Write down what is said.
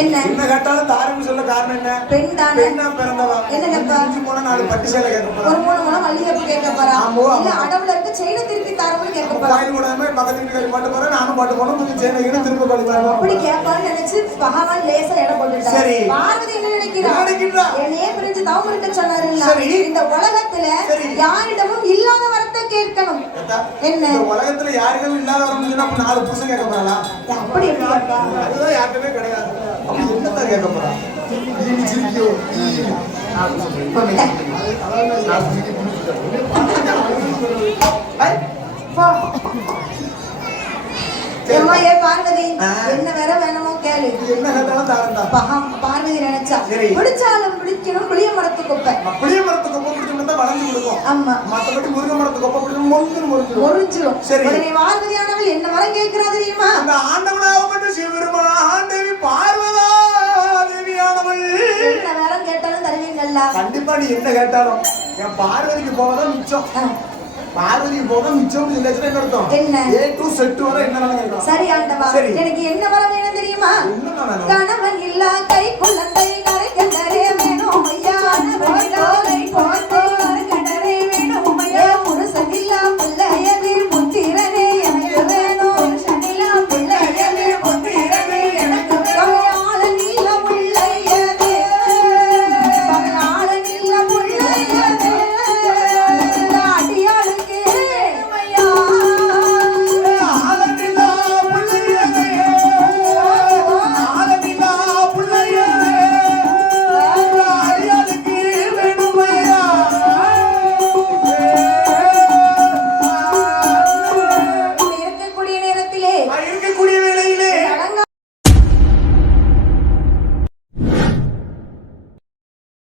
என்ன என்ன கேட்டாலும் தாரின்னு சொல்ல காரணம் என்ன? பெண் தானே. பெண்ணா பிறந்தவா. என்னப்பா போனா 4 பட்டு சேலை கேட்க போறா. ஒரு 3 முழம் மல்லிகைப்பூ கேட்க போறா. இல்ல அடவுல இருக்க செயினை திருப்பி தாரமுன்னு கேட்க போறா. கோயில் கூடாம பக்கத்து வீட்டுக்கு பாட்டு போறேன், நானும் பாட்டு போறேன், கொஞ்சம் செயினை கிட்ட திரும்ப கொள்ளுவாங்க. அப்படி கேட்பான்னு நினைச்சு பகவான் லேசா இடம் போட்டுட்டாரு. சரி. பார்வதி என்ன நினைக்கிறா? என்னையே பிரிஞ்சு தவம் இருக்க சொன்னாருல்ல. இந்த உலகத்துல யாரிடமும் இல்லாத வரத்தை கேட்கணும். என்ன இந்த உலகத்துல யாரிடமும் இல்லாத வரம்னு சொன்னா 4 புருஷன் கேட்க போறாளா? அப்படி எப்படி கேட்பா? அதுதான் யாருமே கிடையாது. அப்படி என்னத்தான் கேட்க போறா? நீ சிரிக்கியோ ஏ பார்வதி என்ன வேற வேணுமோ கேளு. என்ன கேட்டாலும் தாரண்டா. பார்வதி நினைச்சா பிடிச்சாலும் பிடிக்கணும் புளிய மரத்து கொப்பை. புளிய மரத்து கொப்பை பிடிச்சோம்னா வளைஞ்சு கொடுக்கும். ஆமா. மத்தபடி முருங்கை மரத்து கொப்பை பிடிச்சோம் முறிஞ்சிரும். உடனே பார்வதியானவள் என்ன வரம் கேட்கிறா தெரியுமா? அந்த ஆண்டவனாகப்பட்ட சிவபெருமான் ஆண்டவி பார்வதா தேவியானவள் என்ன வரம் கேட்டாலும் தருவீங்கல்ல? கண்டிப்பா நீ என்ன கேட்டாலும். என் பார்வதிக்கு போவதான் மிச்சம். பார்வதி போக மிச்சம் இல்லைன்னா என்ன அர்த்தம்? என்ன? A to Z வரை என்ன கேட்கலாம். சரி ஆண்டவா, எனக்கு என்ன வரம் வேணும் தெரியுமா? என்ன